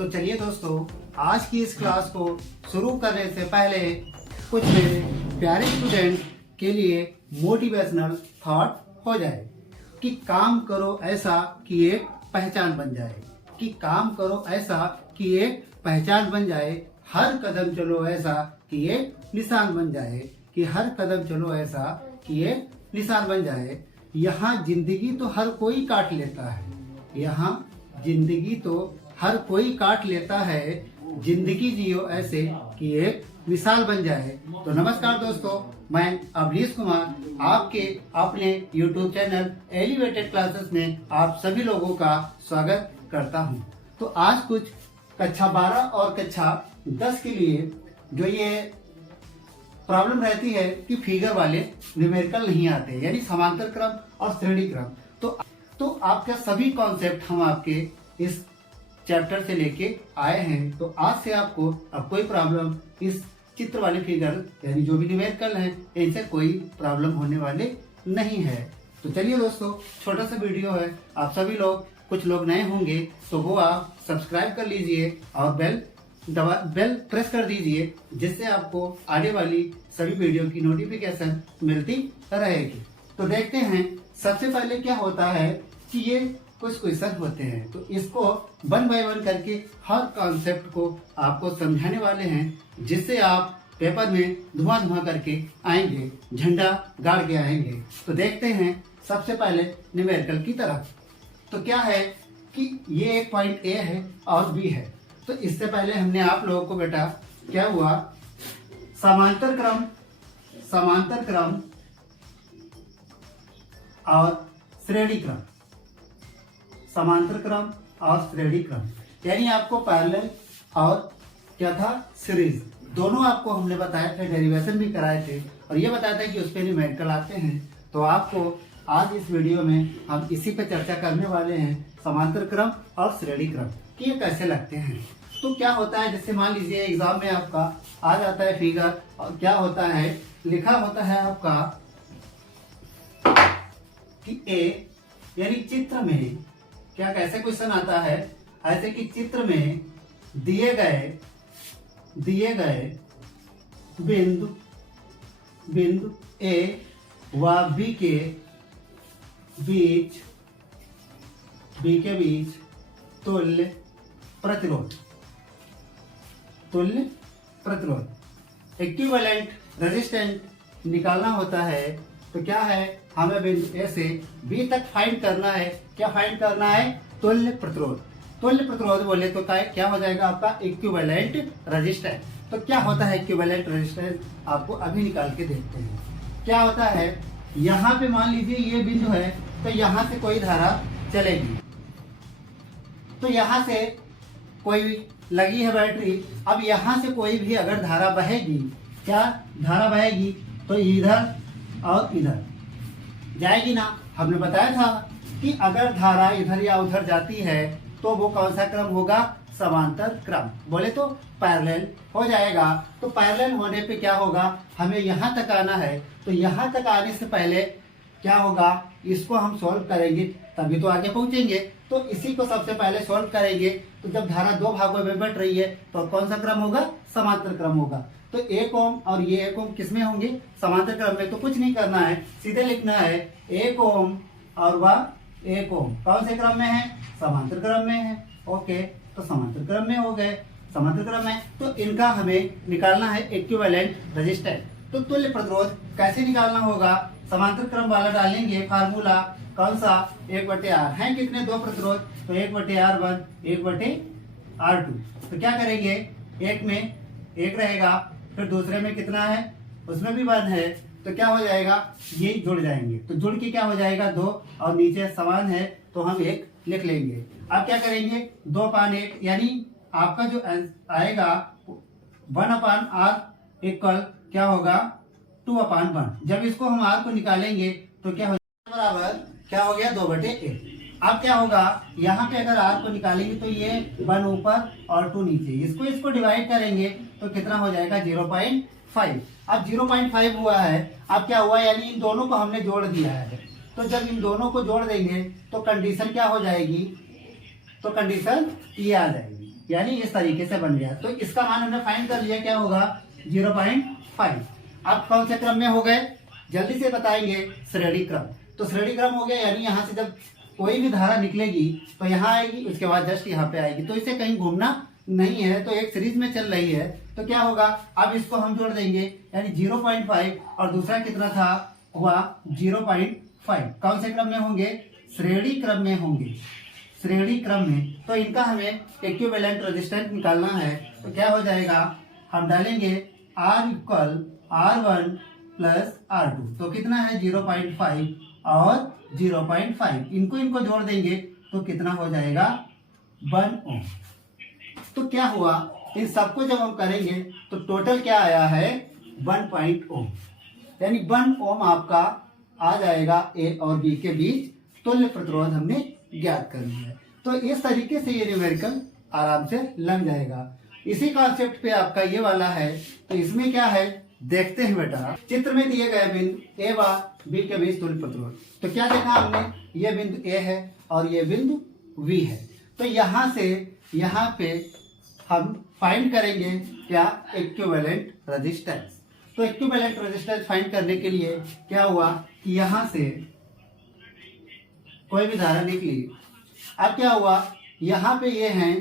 तो चलिए दोस्तों, आज की इस क्लास को शुरू करने से पहले कुछ मेरे प्यारे स्टूडेंट के लिए मोटिवेशनल थॉट हो जाए कि काम करो ऐसा कि एक पहचान बन जाए, कि काम करो ऐसा कि एक पहचान बन जाए, हर कदम चलो ऐसा कि एक निशान बन जाए, कि हर कदम चलो ऐसा कि एक निशान बन जाए। यहाँ जिंदगी तो हर कोई काट लेता है, यहाँ जिंदगी तो हर कोई काट लेता है, जिंदगी जियो ऐसे कि एक मिसाल बन जाए। तो नमस्कार दोस्तों, मैं अवनीश कुमार आपके अपने YouTube चैनल एलिवेटेड क्लासेस में आप सभी लोगों का स्वागत करता हूं। तो आज कुछ कक्षा 12 और कक्षा 10 के लिए जो ये प्रॉब्लम रहती है कि फिगर वाले न्यूमेरिकल नहीं आते, यानी समांतर क्रम और श्रेणी क्रम। तो आपका सभी कॉन्सेप्ट हम आपके इस चैप्टर से लेके आए हैं। तो आज से आपको अब कोई प्रॉब्लम इस चित्र वाले फिगर यानी जो भी न्यूमेरिकल हैं इनसे कोई प्रॉब्लम होने वाले नहीं है। तो चलिए दोस्तों, छोटा सा वीडियो है, आप सभी लोग कुछ लोग नए होंगे तो वो आप सब्सक्राइब कर लीजिए और बेल प्रेस कर दीजिए, जिससे आपको आने वाली सभी वीडियो की नोटिफिकेशन मिलती रहेगी। तो देखते हैं सबसे पहले क्या होता है कि ये कुछ क्वेश्चन होते हैं, तो इसको वन बाय वन करके हर कॉन्सेप्ट को आपको समझाने वाले हैं, जिससे आप पेपर में धुआं करके आएंगे, झंडा गाड़ के आएंगे। तो देखते हैं सबसे पहले न्यूमेरिकल की तरफ। तो क्या है कि ये एक पॉइंट ए है और बी है। तो इससे पहले हमने आप लोगों को बेटा क्या हुआ, समांतर क्रम और श्रेणी क्रम, समांतर क्रम और श्रेणी क्रम, यानी आपको पैरेलल और क्या था सीरीज, दोनों आपको हमने बताया थे, डेरिवेशन भी कराए थे और ये बताया था कि उस पर न्यूमेरिकल आते हैं। तो आपको आज इस वीडियो में हम इसी पे चर्चा करने वाले हैं, समांतर क्रम और श्रेणी क्रम कि ये कैसे लगते हैं। तो क्या होता है, जैसे मान लीजिए एग्जाम में आपका आ जाता है फिगर और क्या होता है, लिखा होता है आपका कि ए यानी चित्र में क्या कैसे क्वेश्चन आता है, ऐसे कि चित्र में दिए गए बिंदु ए व बी के बीच तुल्य प्रतिरोध इक्विवेलेंट रेजिस्टेंस निकालना होता है। तो क्या है, हमें बिंदु ए से बी तक फाइंड करना है। क्या फाइंड करना है, तुल्य प्रतिरोध बोले तो क्या हो जाएगा आपका इक्विवेलेंट रेजिस्टेंस। तो क्या होता है इक्विवेलेंट रेजिस्टेंस, आपको अभी निकाल के देखते हैं। क्या होता है, यहाँ पे मान लीजिए ये बिंदु है, तो यहाँ से कोई धारा चलेगी, तो यहाँ से कोई लगी है बैटरी, अब यहाँ से कोई भी अगर धारा बहेगी, क्या धारा बहेगी, तो इधर और इधर जाएगी ना। हमने बताया था कि अगर धारा इधर या उधर जाती है तो वो कौन सा क्रम होगा, समांतर क्रम, बोले तो पैरेलल हो जाएगा। तो पैरेलल होने पे क्या होगा, हमें यहाँ तक आना है, तो यहाँ तक आने से पहले क्या होगा, इसको हम सॉल्व करेंगे तभी तो आगे पहुंचेंगे। तो इसी को सबसे पहले सॉल्व करेंगे। तो जब धारा दो भागों में बट रही है तो कौन सा क्रम होगा, समांतर क्रम होगा। तो 1 ओम और ये 1 ओम किसमें होंगे, समांतर क्रम में। तो कुछ नहीं करना है, सीधे लिखना है 1 ओम और वह 1 ओम कौन से क्रम में है, समांतर क्रम में है। ओके, तो समांतर क्रम में हो गए, समांतर क्रम में। तो इनका हमें निकालना है इक्विवेलेंट रेजिस्टेंस। तो तुल्य प्रतिरोध कैसे निकालना होगा, समांतर क्रम वाला डालेंगे फार्मूला, कौन सा, 1/R है, कितने, 2 प्रतिरोध, तो 1/R1 1/R2। तो क्या करेंगे, एक में 1 रहेगा, फिर दूसरे में कितना है, उसमें भी 1 है, तो क्या हो जाएगा, ये जुड़ जाएंगे। तो जुड़ के क्या हो जाएगा, 2 और नीचे समान है तो हम 1 लिख लेंगे। अब क्या करेंगे, 2/1 यानी आपका जो आएगा 1/R इक्वल क्या होगा, 2/1। जब इसको हम R को निकालेंगे तो क्या हो जाएगा, बराबर क्या हो गया, 2/1। अब क्या होगा, यहाँ पे अगर R को निकालेंगे तो ये 1 ऊपर और 2 नीचे, इसको डिवाइड करेंगे तो कितना हो जाएगा, 0.5। अब 0.5 हुआ है, अब क्या हुआ, यानी इन दोनों को हमने जोड़ दिया है। तो जब इन दोनों को जोड़ देंगे तो कंडीशन क्या हो जाएगी, तो कंडीशन ये आ जाएगी, यानी इस तरीके से बन गया। तो इसका मान हमने फाइंड कर लिया, क्या होगा 0.5। अब कौन से क्रम में हो गए, जल्दी से बताएंगे, श्रेणी क्रम। तो श्रेणी क्रम हो गया, यानी यहाँ से जब कोई भी धारा निकलेगी तो यहाँ आएगी, उसके बाद जस्ट यहाँ पे आएगी, तो इसे कहीं घूमना नहीं है, तो एक सीरीज में चल रही है। तो क्या होगा, अब इसको हम जोड़ देंगे, यानी 0.5 और दूसरा कितना था, हुआ 0.5। कौन से क्रम में होंगे, श्रेणी क्रम में होंगे, श्रेणी क्रम में। तो इनका हमें इक्विवेलेंट रेजिस्टेंस निकालना है। तो क्या हो जाएगा, हम डालेंगे R equal R1 plus R2, तो कितना है 0.5 और 0.5, इनको जोड़ देंगे तो कितना हो जाएगा 1 ओम। तो क्या हुआ, इन सबको जब हम करेंगे तो टोटल क्या आया है 1 ओम, यानी 1 ओम आपका आ जाएगा ए और बी के बीच तुल्य प्रतिरोध हमने ज्ञात कर लिया है। तो इस तरीके से ये न्यूमेरिकल आराम से लग जाएगा। इसी कॉन्सेप्ट पे आपका ये वाला है। तो इसमें क्या है देखते हैं बेटा, चित्र में दिए गए बिंदु ए व बी के बीच तुल्य प्रतिरोध। तो क्या देखा हमने, ये बिंदु ए है और ये बिंदु बी है। तो यहाँ से यहाँ पे हम फाइंड करेंगे क्या, इक्विवेलेंट रेजिस्टेंस। तो इक्विवेलेंट रेजिस्टेंस फाइंड करने के लिए क्या हुआ कि यहाँ से कोई भी धारा निकली। अब क्या हुआ, यहाँ पे ये है,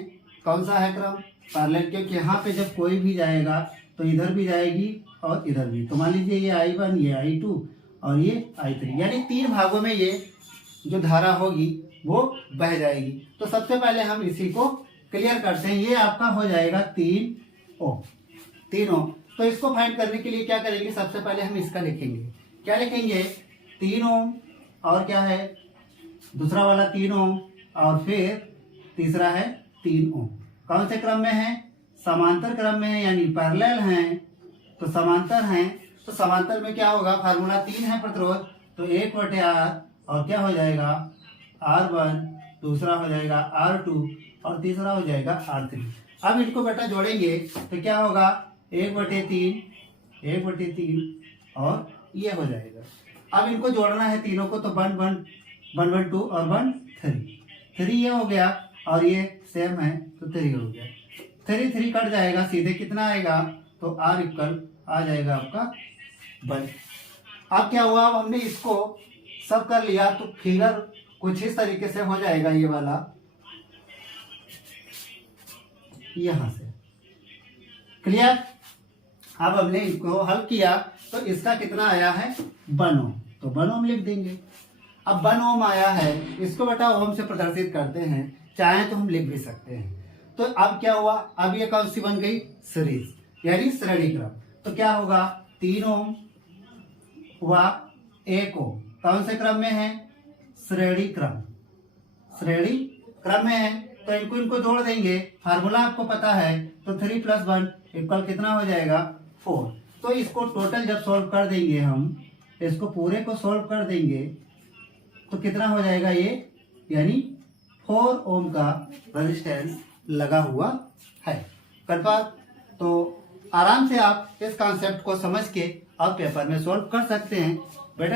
कौन सा है क्रम, पैरेलल, क्योंकि यहाँ पे जब कोई भी जाएगा तो इधर भी जाएगी और इधर भी। तो मान लीजिए ये I1, ये I2 और ये I3, यानी 3 भागों में ये जो धारा होगी वो बह जाएगी। तो सबसे पहले हम इसी को क्लियर करते हैं। ये आपका हो जाएगा 3 ओम। तो इसको फाइंड करने के लिए क्या करेंगे, सबसे पहले हम इसका लिखेंगे, क्या लिखेंगे 3 ओम, और क्या है दूसरा वाला 3 ओम, और फिर तीसरा है 3 ओम। कौन से क्रम में है, समांतर क्रम में है, यानी पैरेलल हैं, तो समांतर हैं। तो समांतर में क्या होगा, फार्मूला 3 है प्रतिरोध, तो 1/R, और क्या हो जाएगा R1, दूसरा हो जाएगा R2 और तीसरा हो जाएगा R3। अब इनको बेटा जोड़ेंगे तो क्या होगा 1/3 और ये हो जाएगा। अब इनको जोड़ना है तीनों को, तो 1 2 और 1 3 ये हो गया, और ये सेम है तो 3 हो गया। 3 कट जाएगा, सीधे कितना आएगा, तो R इक्वल आ जाएगा आपका 1। अब क्या हुआ, अब हमने इसको सब कर लिया, तो फिगर कुछ इस तरीके से हो जाएगा, ये वाला यहां से क्लियर। अब हमने इसको हल किया तो इसका कितना आया है 1 ओम, तो 1 ओम लिख देंगे। अब 1 ओम आया है, इसको बेटा ओम से प्रदर्शित करते हैं, चाहे तो हम लिख भी सकते हैं। तो अब क्या हुआ, अब ये कौन सी बन गई, सीरीज, यानी श्रेणी क्रम। तो क्या होगा 3 ओम हुआ 1 ओम, कौन से क्रम में है, श्रेणी क्रम में है। तो इनको जोड़ देंगे, फार्मूला आपको पता है, तो 3 + 1 इक्वल कितना हो जाएगा 4। तो इसको टोटल जब सॉल्व कर देंगे, हम इसको पूरे को सॉल्व कर देंगे तो कितना हो जाएगा ये, यानी 4 ओम का रेजिस्टेंस लगा हुआ है। कन्फर्म। तो आराम से आप इस कॉन्सेप्ट को समझ के आप पेपर में सॉल्व कर सकते हैं बेटा।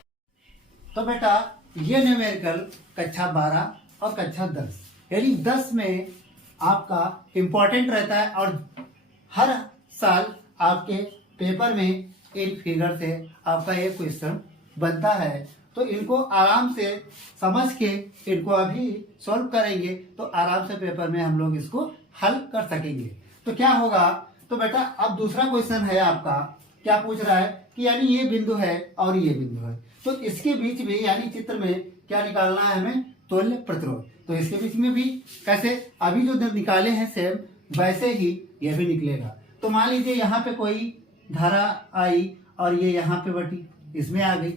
तो बेटा ये न्यूमेरिकल कक्षा 12 और कक्षा 10, यानी 10 में आपका इम्पोर्टेंट रहता है, और हर साल आपके पेपर में इन फिगर से आपका एक क्वेश्चन बनता है। तो इनको आराम से समझ के इनको अभी सॉल्व करेंगे तो आराम से पेपर में हम लोग इसको हल कर सकेंगे। तो क्या होगा, तो बेटा अब दूसरा क्वेश्चन है आपका, क्या पूछ रहा है कि यानी ये बिंदु है और ये बिंदु है, तो इसके बीच में यानी चित्र में क्या निकालना है हमें, तुल्य प्रतिरोध। तो इसके बीच में भी कैसे, अभी जो निकाले हैं सेम वैसे ही ये भी निकलेगा। तो मान लीजिए यहाँ पे कोई धारा आई और ये यहाँ पे बटी, इसमें आ गई।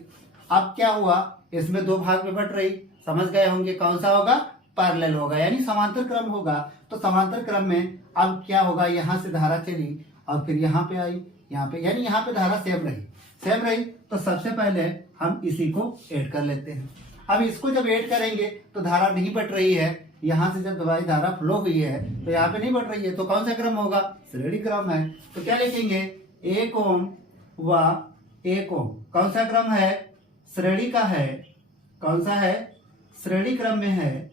अब क्या हुआ, इसमें 2 भाग में बट रही, समझ गए होंगे कौन सा होगा, पैरेलल होगा, यानी समांतर क्रम होगा। तो समांतर क्रम में अब क्या होगा, यहाँ से धारा चली और फिर यहाँ पे आई, यहाँ पे, यानी यहाँ पे धारा सेम रही। तो सबसे पहले हम इसी को ऐड कर लेते हैं। अब इसको जब ऐड करेंगे तो धारा नहीं बट रही है, यहाँ से जब दवाई धारा फ्लो हुई है तो यहाँ पे नहीं बट रही है, तो कौन सा क्रम होगा, श्रेणी क्रम है। तो क्या लिखेंगे 1 ओम व 1 ओम, कौन सा क्रम है, श्रेणी का है, कौन सा है, श्रेणी क्रम में है।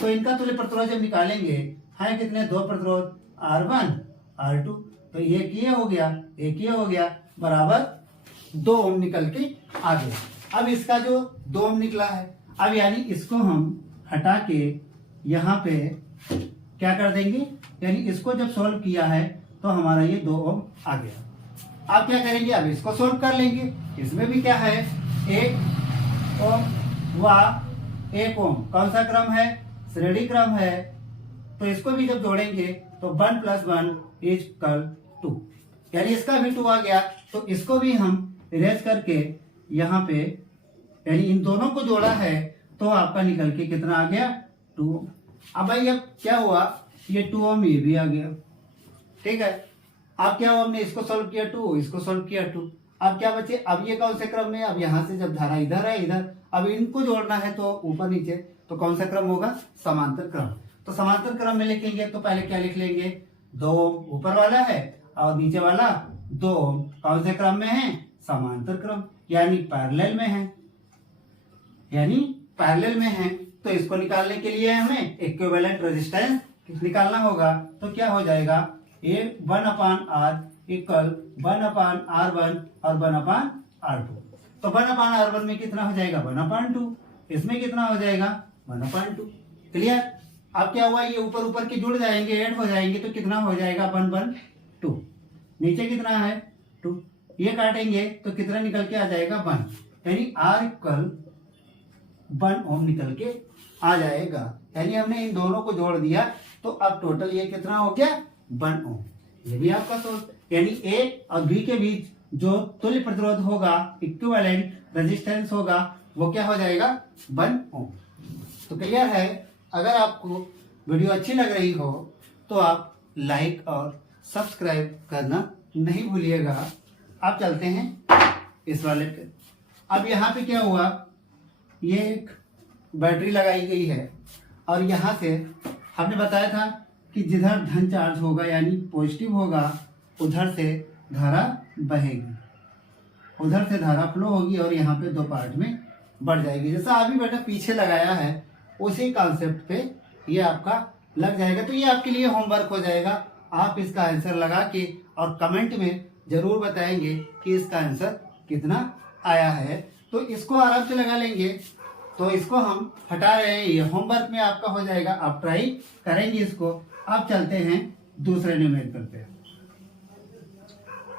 तो इनका तुल्य प्रतिरोध जब निकालेंगे है कितने, दो प्रतिरोध R1 R2, तो एक ये हो गया, एक ये हो गया, बराबर 2 ओम निकल के आ गया। अब इसका जो 2 ओम निकला है, अब यानी इसको हम हटा के यहाँ पे क्या कर देंगे, यानी इसको जब सॉल्व किया है तो हमारा ये 2 ओम आ गया। अब क्या करेंगे, अब इसको सॉल्व कर लेंगे। इसमें भी क्या है, 1 ओम व 1 ओम, कौन सा क्रम है, श्रेणी क्रम है, तो इसको भी जब जोड़ेंगे तो 1 + 1 = 2, यानी इसका भी 2 आ गया। तो इसको भी हम इरेज करके यहाँ पे, यानी इन दोनों को जोड़ा है तो आपका निकल के कितना आ गया, 2 ओम। अब भाई अब क्या हुआ, ये 2 ओम ये भी आ गया, ठीक है। अब क्या हुआ, हमने इसको सॉल्व किया 2, इसको सॉल्व किया 2, अब क्या बचे, अब ये कौन से क्रम में, अब यहाँ से जब धारा इधर है इधर, अब इनको जोड़ना है तो ऊपर नीचे, तो कौन सा क्रम होगा, समांतर क्रम। तो समांतर क्रम में लिखेंगे तो पहले क्या लिख लेंगे, 2 ओम ऊपर वाला है और नीचे वाला 2 ओम, कौन से क्रम में है, समांतर क्रम, यानी पैरेलल में है, यानी पैरेलल में है। तो इसको निकालने के लिए हमें इक्विवेलेंट रेजिस्टेंस निकालना होगा। तो क्या हो जाएगा, 1/R = 1/R1 और 1/R2। तो 1/R1 में कितना हो जाएगा, 1/2, इसमें कितना हो जाएगा, 1/2। क्लियर। अब क्या हुआ, ये ऊपर ऊपर के जुड़ जाएंगे, ऐड हो जाएंगे, तो कितना हो जाएगा, 1/2। नीचे कितना है, 2, ये काटेंगे तो कितना निकल के आ जाएगा, 1, यानी R = 1 ओम निकल के आ जाएगा। यानी हमने इन दोनों को जोड़ दिया तो अब टोटल ये कितना हो गया, 1 ओम। ये भी आपका सोर्स, यानी A और B के बीच जो तुल्य प्रतिरोध होगा, इक्विवेलेंट रेजिस्टेंस होगा, वो क्या हो जाएगा, 1 ओम। तो क्लियर है। अगर आपको वीडियो अच्छी लग रही हो तो आप लाइक और सब्सक्राइब करना नहीं भूलिएगा। अब चलते हैं इस वाले पे। अब यहाँ पे क्या हुआ, ये एक बैटरी लगाई गई है और यहाँ से हमने बताया था कि जिधर धन चार्ज होगा यानी पॉजिटिव होगा, उधर से धारा बहेगी, उधर से धारा फ्लो होगी और यहाँ पे 2 पार्ट में बढ़ जाएगी। जैसा अभी बेटा पीछे लगाया है उसी कॉन्सेप्ट पे ये आपका लग जाएगा। तो ये आपके लिए होमवर्क हो जाएगा। आप इसका आंसर लगा के और कमेंट में जरूर बताएंगे कि इसका आंसर कितना आया है। तो इसको आराम से लगा लेंगे। तो इसको हम हटा रहे हैं, ये होमवर्क में आपका हो जाएगा, आप ट्राई करेंगे इसको। अब चलते हैं दूसरे न्यूमेरिकल पे,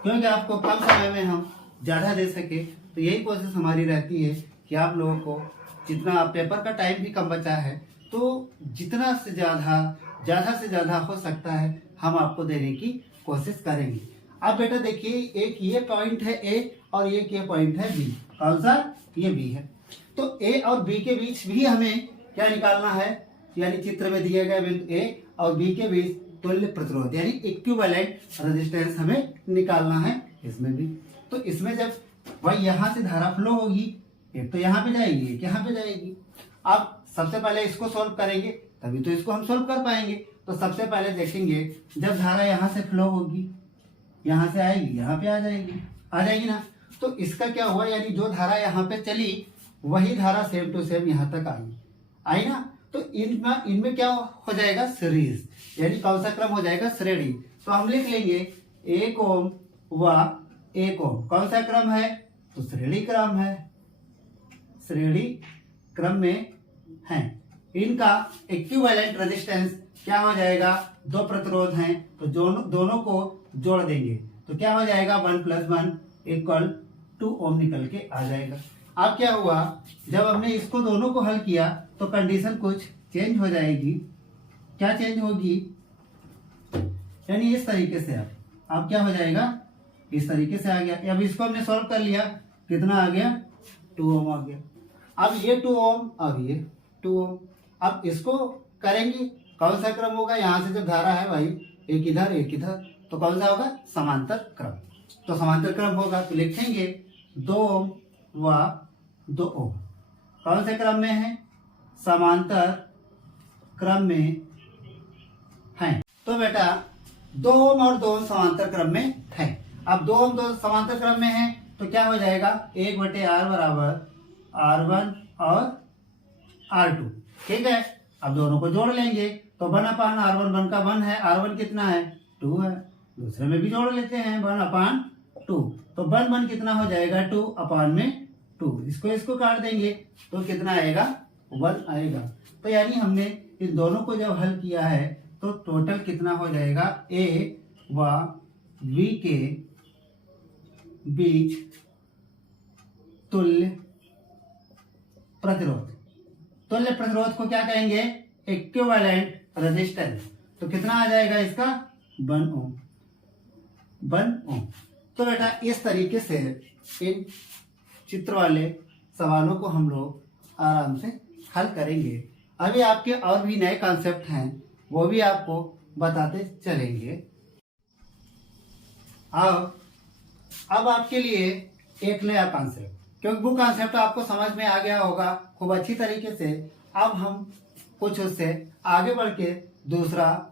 क्योंकि आपको कम समय में हम ज़्यादा दे सके, तो यही कोशिश हमारी रहती है कि आप लोगों को जितना पेपर का टाइम भी कम बचा है तो जितना से ज़्यादा से ज़्यादा हो सकता है हम आपको देने की कोशिश करेंगे। अब बेटा देखिए, एक ये पॉइंट है A और एक ये पॉइंट है B। कौन सा, ये B है। तो A और B के बीच भी हमें क्या निकालना है, यानी चित्र में दिए गए बिंदु A और B के बीच तुल्य प्रतिरोध यानी इक्विवेलेंट रेजिस्टेंस हमें निकालना है इसमें भी। तो इसमें जब भाई यहाँ से धारा फ्लो होगी, एक तो यहाँ पे जाएगी, एक यहाँ पे जाएगी। अब सबसे पहले इसको सॉल्व करेंगे तभी तो इसको हम सॉल्व कर पाएंगे। तो सबसे पहले देखेंगे, जब धारा यहाँ से फ्लो होगी, यहाँ से आएगी, यहाँ पे आ जाएगी ना। तो इसका क्या हुआ, यानी जो धारा यहाँ पे चली वही धारा सेम टू सेम यहाँ तक आई ना। तो इनमें क्या हो जाएगा, सीरीज, यानी कौन सा क्रम हो जाएगा, श्रेणी। तो हम लिख लेंगे 1 ओम व 1 ओम, कौन सा क्रम है, तो श्रेणी क्रम है, श्रेणी क्रम में है। इनका इक्विवेलेंट रेजिस्टेंस क्या हो जाएगा, 2 प्रतिरोध हैं तो दोनों को जोड़ देंगे तो क्या हो जाएगा, 1 + 1 = 2 ओम निकल के आ जाएगा। अब क्या हुआ, जब हमने इसको दोनों को हल किया तो कंडीशन कुछ चेंज हो जाएगी। क्या चेंज होगी, यानी इस तरीके से अब क्या हो जाएगा, इस तरीके से आ गया। अब इसको हमने सॉल्व कर लिया, कितना आ गया, 2 ओम आ गया। अब ये 2 ओम, अब ये 2 ओम। अब इसको करेंगे, कौन सा क्रम होगा, यहाँ से जो धारा है भाई, एक इधर एक इधर, तो कौन सा होगा, समांतर क्रम। तो समांतर क्रम होगा तो लिखेंगे 2 ओम व 2 ओम, कौन से क्रम में है, समांतर क्रम में है। तो बेटा 2 ओम और 2 ओम समांतर क्रम में है। अब 2 ओम 2 समांतर क्रम में है तो क्या हो जाएगा, 1/R बराबर R1 और R2, ठीक है। अब दोनों को जोड़ लेंगे तो 1/R1, 1 का 1 है, R1 कितना है 2 है, दूसरे में भी जोड़ लेते हैं 1/2, तो 1 कितना हो जाएगा 2/2, इसको काट देंगे तो कितना आएगा 1 आएगा। तो यानी हमने इन दोनों को जब हल किया है तो टोटल कितना हो जाएगा, A व B के बीच तुल्य प्रतिरोध। तुल्य प्रतिरोध को क्या कहेंगे, इक्विवेलेंट रेजिस्टेंस। तो कितना आ जाएगा इसका 1 ओम। तो बेटा इस तरीके से इन चित्र वाले सवालों को हम लोग आराम से हल करेंगे। अभी आपके और भी नए कॉन्सेप्ट हैं, वो भी आपको बताते चलेंगे। अब आपके लिए एक नया कॉन्सेप्ट, क्योंकि वो कॉन्सेप्ट आपको समझ में आ गया होगा खूब अच्छी तरीके से। अब हम कुछ उससे आगे बढ़ के दूसरा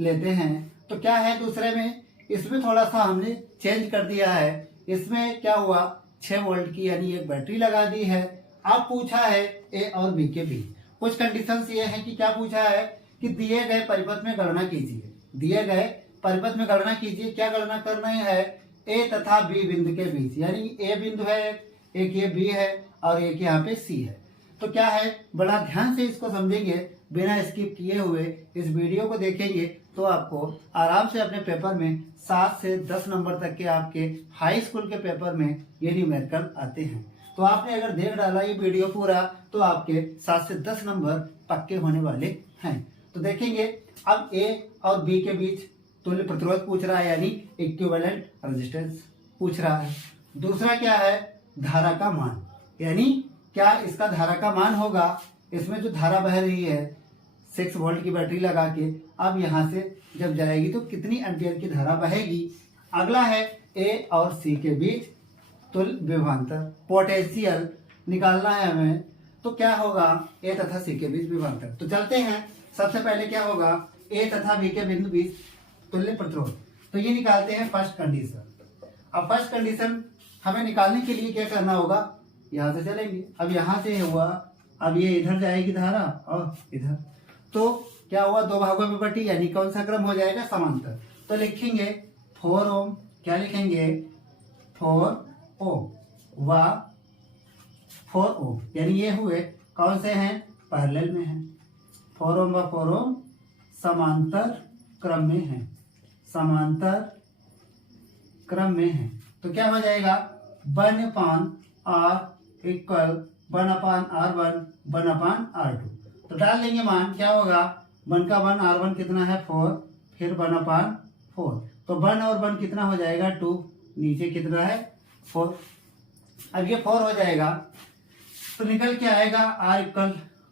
लेते हैं। तो क्या है दूसरे में, इसमें थोड़ा सा हमने चेंज कर दिया है। इसमें क्या हुआ, 6 वोल्ट की यानी एक बैटरी लगा दी है। अब पूछा है ए और बी के बीच कुछ कंडीशंस ये है कि क्या पूछा है कि दिए गए परिपथ में गणना कीजिए। दिए गए परिपथ में गणना कीजिए, क्या गणना करना है, ए तथा बी बिंदु के बीच, यानी ए बिंदु है एक, ये बी है और एक यहाँ पे सी है। तो क्या है, बड़ा ध्यान से इसको समझेंगे, बिना स्किप किए हुए इस वीडियो को देखेंगे तो आपको आराम से अपने पेपर में 7 से 10 नंबर तक के आपके हाई स्कूल के पेपर में ये न्यूमेरिकल आते हैं। तो आपने अगर देख डाला ये वीडियो पूरा तो आपके 7 से 10 नंबर पक्के होने वाले हैं। तो देखेंगे अब ए और बी के बीच तुल्य प्रतिरोध पूछ रहा है, यानी इक्विवेलेंट रेजिस्टेंस पूछ रहा है। दूसरा क्या है, धारा का मान, यानी क्या इसका धारा का मान होगा। इसमें जो धारा बह रही है 6 वोल्ट की बैटरी लगा के, अब यहाँ से जब जाएगी तो कितनी एम्पियर की धारा बहेगी। अगला है ए और सी के बीच तुल्य विभवांतर, पोटेंशियल निकालना है हमें। तो क्या होगा, ए तथा सी के बीच विभवांतर। तो चलते हैं, सबसे पहले क्या होगा, ए तथा बी के बिंदु बीच तुल्य प्रतिरोध। तो ये निकालते हैं फर्स्ट कंडीशन। अब फर्स्ट कंडीशन हमें निकालने के लिए क्या करना होगा, यहाँ से चलेंगे। अब यहाँ से हुआ, अब ये इधर जाएगी धारा और इधर, तो क्या हुआ, 2 भागों में बटी, यानी कौन सा क्रम हो जाएगा, समांतर। तो लिखेंगे 4 ओम, क्या लिखेंगे 4 ओम व 4 ओम, यानी ये हुए कौन से हैं, पैरेलल में हैं। 4 ओम व 4 ओम समांतर क्रम में हैं, समांतर क्रम में हैं। तो क्या हो जाएगा, 1/R इक्वल 1/R1 1/R2। तो डाल देंगे मान, क्या होगा, 1 का 1, R1 कितना है 4, फिर 1/4, तो 1 और 1 कितना हो जाएगा 2, नीचे कितना है 4। अब ये 4 हो जाएगा तो निकल के आएगा R इक्वल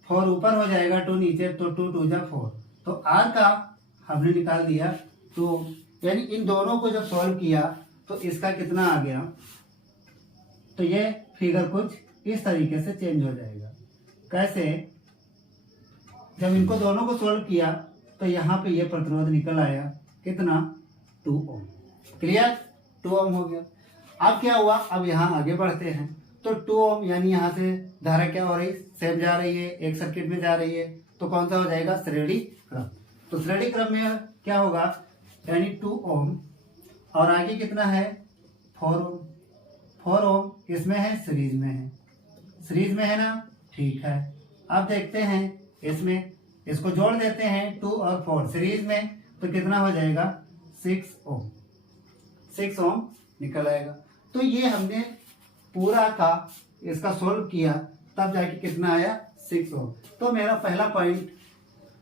4 ऊपर हो जाएगा 2 नीचे, तो 2 2 जा 4, तो R का हमने निकाल दिया 2। यानी इन दोनों को जब सॉल्व किया तो इसका कितना आ गया, तो ये फिगर कुछ इस तरीके से चेंज हो जाएगा। कैसे, जब इनको दोनों को सोल्व किया तो यहाँ पे ये प्रतिरोध निकल आया कितना, 2 ओम। क्लियर, 2 ओम हो गया। अब क्या हुआ, अब यहाँ आगे बढ़ते हैं। तो 2 ओम यानी यहाँ से धारा क्या हो रही, सेम जा रही है, एक सर्किट में जा रही है, तो कौन सा हो जाएगा, श्रेणी क्रम। तो श्रेणी क्रम में क्या होगा, यानी 2 ओम और आगे कितना है 4 ओम। 4 ओम इसमें है, सीरीज में है, सीरीज में है ना, ठीक है। अब देखते हैं इसमें, इसको जोड़ देते हैं 2 और 4 सीरीज में, तो कितना हो जाएगा 6 ओम, 6 ओम निकल आएगा। तो ये हमने पूरा का इसका सोल्व किया, तब जाके कितना आया 6 ओम। तो मेरा पहला पॉइंट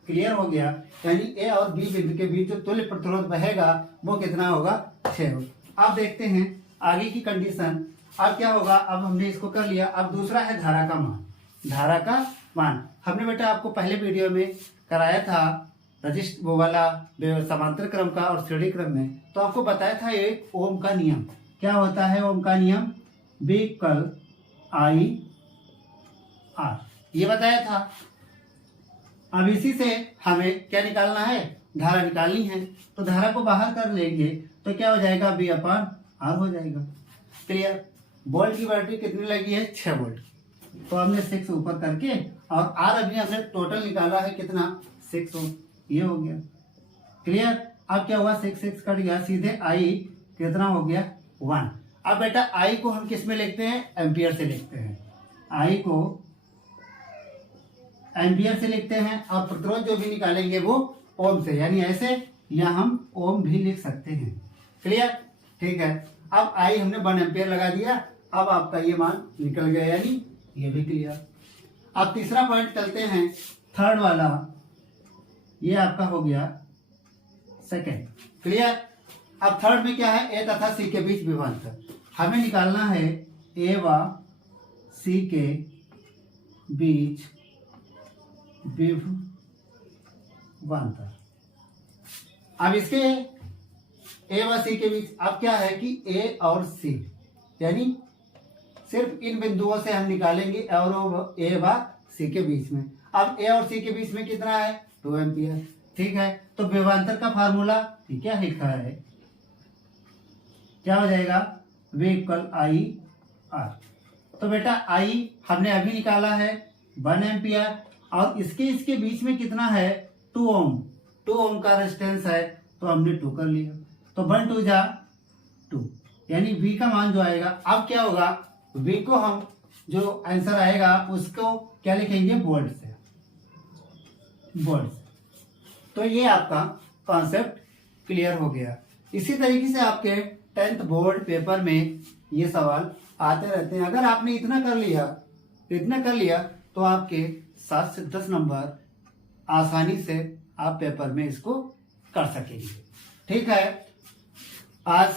क्लियर हो गया, यानी ए और बी बिंदु के बीच जो तुल्य प्रतिरोध बहेगा वो कितना होगा, 6 ओम। अब देखते हैं आगे की कंडीशन। अब क्या होगा, अब हमने इसको कर लिया। अब दूसरा है धारा का मान। धारा का मान हमने बेटा आपको पहले वीडियो में कराया था, रजिस्टर वो वाला समांतर क्रम का और श्रेणी क्रम में। तो आपको बताया था एक ओम का नियम, क्या होता है ओम का नियम, B इक्वल I/R, ये बताया था। अब इसी से हमें क्या निकालना है, धारा निकालनी है। तो धारा को बाहर कर लेंगे तो क्या हो जाएगा, B/R हो जाएगा। क्लियर, वोल्ट की बैटरी कितनी लगी है, 6 वोल्ट, तो हमने 6 ऊपर करके और R अभी हमने टोटल निकाला है कितना, 6 ओम, ये हो गया क्लियर। अब क्या हुआ, 6 6 कट गया, सीधे आई कितना हो गया 1। अब बेटा आई को हम किस में लिखते हैं, एम्पियर से लिखते हैं, आई को एम्पियर से लिखते हैं। और प्रतिरोध जो भी निकालेंगे वो ओम से, यानी ऐसे, या हम ओम भी लिख सकते हैं, क्लियर, ठीक है। अब आई हमने 1 एम्पियर लगा दिया, अब आपका ये मान निकल गया, यानी ये भी क्लियर। अब तीसरा पॉइंट चलते हैं, थर्ड वाला, ये आपका हो गया सेकेंड, क्लियर। अब थर्ड में क्या है, ए तथा सी के बीच विभवांतर हमें निकालना है, ए व सी के बीच विभवांतर। अब इसके ए व सी के बीच अब क्या है कि ए और सी, यानी सिर्फ इन बिंदुओं से हम निकालेंगे, और ए व सी के बीच में। अब ए और सी के बीच में कितना है, 2 एम्पियर, ठीक है। तो विभवांतर का फार्मूला क्या लिखा है, क्या हो जाएगा, V = I R। तो बेटा I हमने अभी निकाला है 1 एम्पियर, और इसके बीच में कितना है, 2 ओम, 2 ओम का रेजिस्टेंस है, तो हमने 2 कर लिया, तो 1 2 जा 2, यानी V का मान जो आएगा, अब क्या होगा, V को हम जो आंसर आएगा उसको क्या लिखेंगे, बोल्ड से, बोल्ड से। तो ये आपका कॉन्सेप्ट क्लियर हो गया। इसी तरीके से आपके 10th बोर्ड पेपर में ये सवाल आते रहते हैं। अगर आपने इतना कर लिया तो आपके 7 से 10 नंबर आसानी से आप पेपर में इसको कर सकेंगे, ठीक है। आज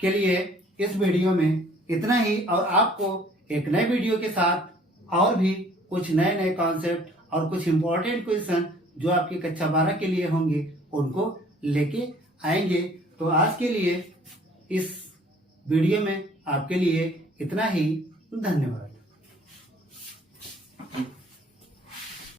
के लिए इस वीडियो में इतना ही, और आपको एक नए वीडियो के साथ और भी कुछ नए कॉन्सेप्ट और कुछ इंपॉर्टेंट क्वेश्चन जो आपकी कक्षा 12 के लिए होंगे उनको लेके आएंगे। तो आज के लिए इस वीडियो में आपके लिए इतना ही, धन्यवाद।